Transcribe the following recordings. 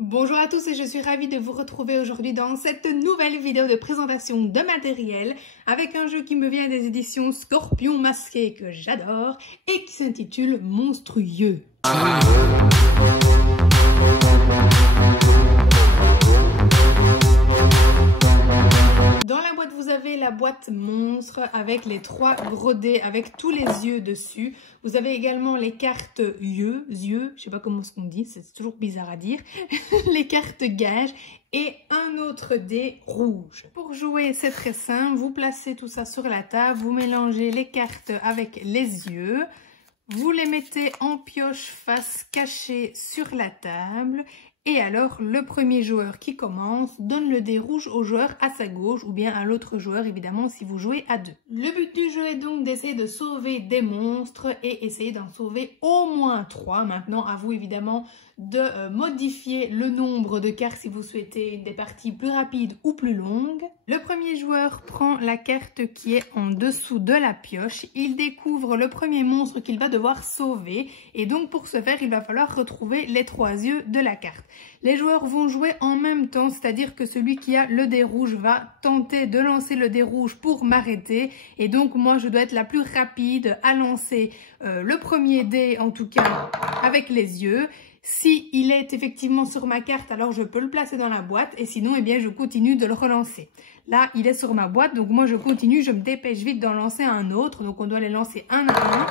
Bonjour à tous et je suis ravie de vous retrouver aujourd'hui dans cette nouvelle vidéo de présentation de matériel avec un jeu qui me vient des éditions Scorpion Masqué que j'adore et qui s'intitule Monstrueux. Dans la boîte, vous avez la boîte monstre avec les 3 gros dés avec tous les yeux dessus. Vous avez également les cartes yeux, je sais pas comment on dit, c'est toujours bizarre à dire, les cartes gages et un autre dé rouge. Pour jouer, c'est très simple, vous placez tout ça sur la table, vous mélangez les cartes avec les yeux, vous les mettez en pioche face cachée sur la table. Et alors, le premier joueur qui commence donne le dé rouge au joueur à sa gauche ou bien à l'autre joueur, évidemment, si vous jouez à 2. Le but du jeu est donc d'essayer de sauver des monstres et essayer d'en sauver au moins 3. Maintenant, à vous, évidemment, de modifier le nombre de cartes si vous souhaitez des parties plus rapides ou plus longues. Le premier joueur prend la carte qui est en dessous de la pioche. Il découvre le premier monstre qu'il va devoir sauver et donc pour ce faire, il va falloir retrouver les 3 yeux de la carte. Les joueurs vont jouer en même temps, c'est-à-dire que celui qui a le dé rouge va tenter de lancer le dé rouge pour m'arrêter et donc moi je dois être la plus rapide à lancer le premier dé, en tout cas avec les yeux. Si il est effectivement sur ma carte, alors je peux le placer dans la boîte et sinon, eh bien, je continue de le relancer. Là, il est sur ma boîte, donc moi, je continue, je me dépêche vite d'en lancer un autre. Donc, on doit les lancer un à un.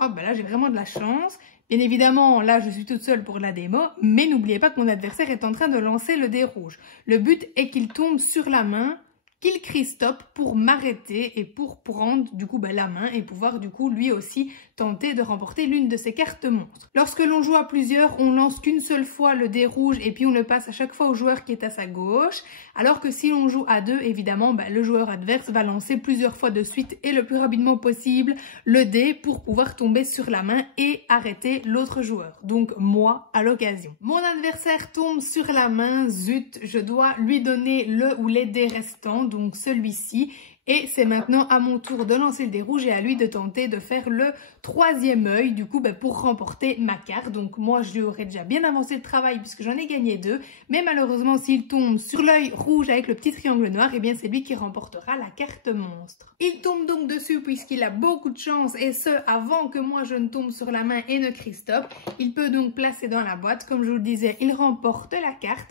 Oh, ben là, j'ai vraiment de la chance. Bien évidemment, là, je suis toute seule pour la démo, mais n'oubliez pas que mon adversaire est en train de lancer le dé rouge. Le but est qu'il tombe sur la main, qu'il crie stop pour m'arrêter et pour prendre du coup la main et pouvoir du coup lui aussi tenter de remporter l'une de ses cartes monstres. Lorsque l'on joue à plusieurs, on lance qu'une seule fois le dé rouge et puis on le passe à chaque fois au joueur qui est à sa gauche. Alors que si l'on joue à 2, évidemment, le joueur adverse va lancer plusieurs fois de suite et le plus rapidement possible le dé pour pouvoir tomber sur la main et arrêter l'autre joueur. Donc moi à l'occasion. Mon adversaire tombe sur la main, zut, je dois lui donner le ou les dés restants. Donc celui-ci, et c'est maintenant à mon tour de lancer le dé rouge et à lui de tenter de faire le 3e œil, du coup pour remporter ma carte. Donc moi je lui aurais déjà bien avancé le travail puisque j'en ai gagné 2, mais malheureusement s'il tombe sur l'œil rouge avec le petit triangle noir, et bien c'est lui qui remportera la carte monstre. Il tombe donc dessus puisqu'il a beaucoup de chance et ce avant que moi je ne tombe sur la main et ne crie stop. Il peut donc placer dans la boîte, comme je vous le disais, il remporte la carte.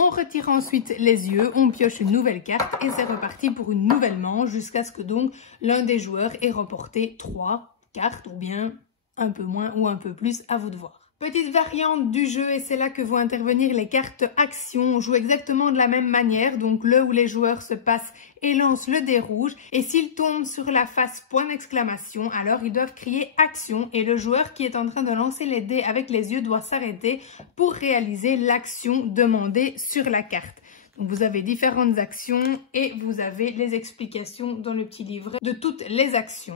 On retire ensuite les yeux, on pioche une nouvelle carte et c'est reparti pour une nouvelle manche jusqu'à ce que donc l'un des joueurs ait remporté 3 cartes ou bien un peu moins ou un peu plus, à vous de voir. Petite variante du jeu et c'est là que vont intervenir les cartes action. On joue exactement de la même manière, donc le où les joueurs se passent et lancent le dé rouge. Et s'ils tombent sur la face point d'exclamation, alors ils doivent crier action et le joueur qui est en train de lancer les dés avec les yeux doit s'arrêter pour réaliser l'action demandée sur la carte. Donc vous avez différentes actions et vous avez les explications dans le petit livret de toutes les actions.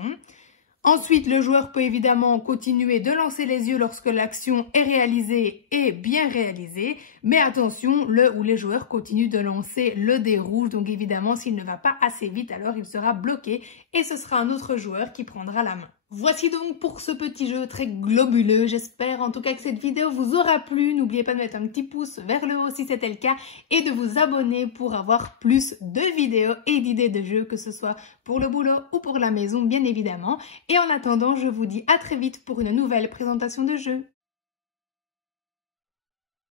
Ensuite, le joueur peut évidemment continuer de lancer les yeux lorsque l'action est réalisée et bien réalisée. Mais attention, le ou les joueurs continuent de lancer le dé rouge. Donc évidemment, s'il ne va pas assez vite, alors il sera bloqué et ce sera un autre joueur qui prendra la main. Voici donc pour ce petit jeu très globuleux. J'espère en tout cas que cette vidéo vous aura plu. N'oubliez pas de mettre un petit pouce vers le haut si c'était le cas et de vous abonner pour avoir plus de vidéos et d'idées de jeux, que ce soit pour le boulot ou pour la maison bien évidemment. Et en attendant, je vous dis à très vite pour une nouvelle présentation de jeu.